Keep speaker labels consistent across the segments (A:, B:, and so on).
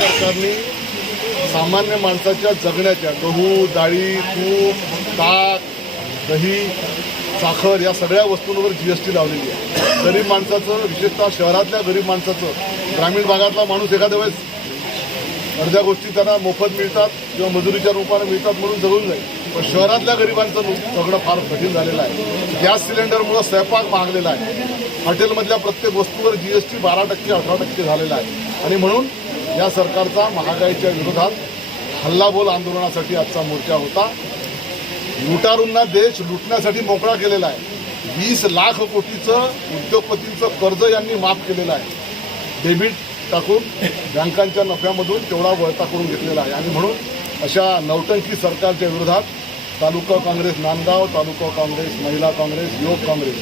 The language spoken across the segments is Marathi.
A: सरकारने सामान्य माणसाच्या जगण्याच्या गहू डाळी तूप ताक दही साखर या सगळ्या वस्तूंवर जी एस टी लावलेली आहे. गरीब माणसाचं विशेषतः शहरातल्या गरीब माणसाचं ग्रामीण भागातला माणूस एखाद्या वेळेस अर्ध्या गोष्टी त्यांना मोफत मिळतात किंवा मजुरीच्या रूपाने मिळतात म्हणून जगून जाईल. पण शहरातल्या गरिबांचं जगणं फार कठीण झालेलं आहे. गॅस सिलेंडरमुळं स्वयंपाक महागलेला आहे. हॉटेलमधल्या प्रत्येक वस्तूवर जी एस टी बारा टक्के अठरा टक्के झालेला आहे. आणि म्हणून या सरकारचा महागाईच्या विरोधात हल्लाबोल आंदोलनासाठी आजचा मोर्चा होता. लुटारूंना देश लुटण्यासाठी मोकळा केलेला आहे. वीस लाख कोटीचं उद्योगपतींचं कर्ज यांनी माफ केलेलं आहे. डेबिट टाकून बँकांच्या नफ्यामधून तेवढा वळता करून घेतलेला आहे. आणि म्हणून अशा नौटंकी सरकारच्या विरोधात तालुका काँग्रेस नांदगाव तालुका काँग्रेस महिला काँग्रेस युवक काँग्रेस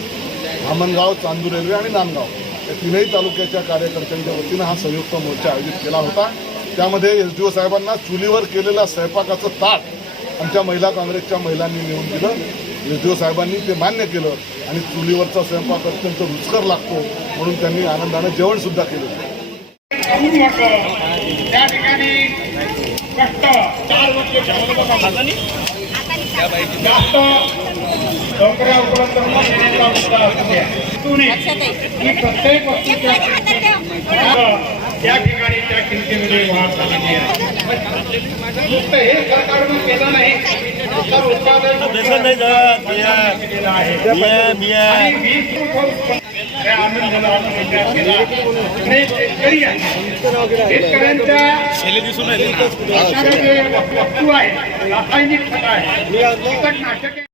A: धामणगाव चांदूर रेल्वे आणि नांदगाव या तीनही तालुक्याच्या कार्यकर्त्यांच्या वतीनं हा संयुक्त मोर्चा आयोजित केला होता. त्यामध्ये एस डी ओ साहेबांना चुलीवर केलेल्या स्वयंपाकाचं ताट आमच्या महिला काँग्रेसच्या महिलांनी नेऊन दिलं. एस डी ओ साहेबांनी ते मान्य केलं. आणि चुलीवरचा स्वयंपाक अत्यंत रुचकर लागतो म्हणून त्यांनी आनंदानं जेवणसुद्धा केलं. अजून वाटलं त्या ठिकाणी प्रत्येक वस्तूच्या त्या ठिकाणी त्या किमतीमध्ये वाढ झालेली आहे नुसतं हे सरकारनं केलं नाही तर उत्पादन केलेलं आहे. शेतकऱ्यांच्या वस्तू आहे रासायनिक खत आहे. कीटकनाशके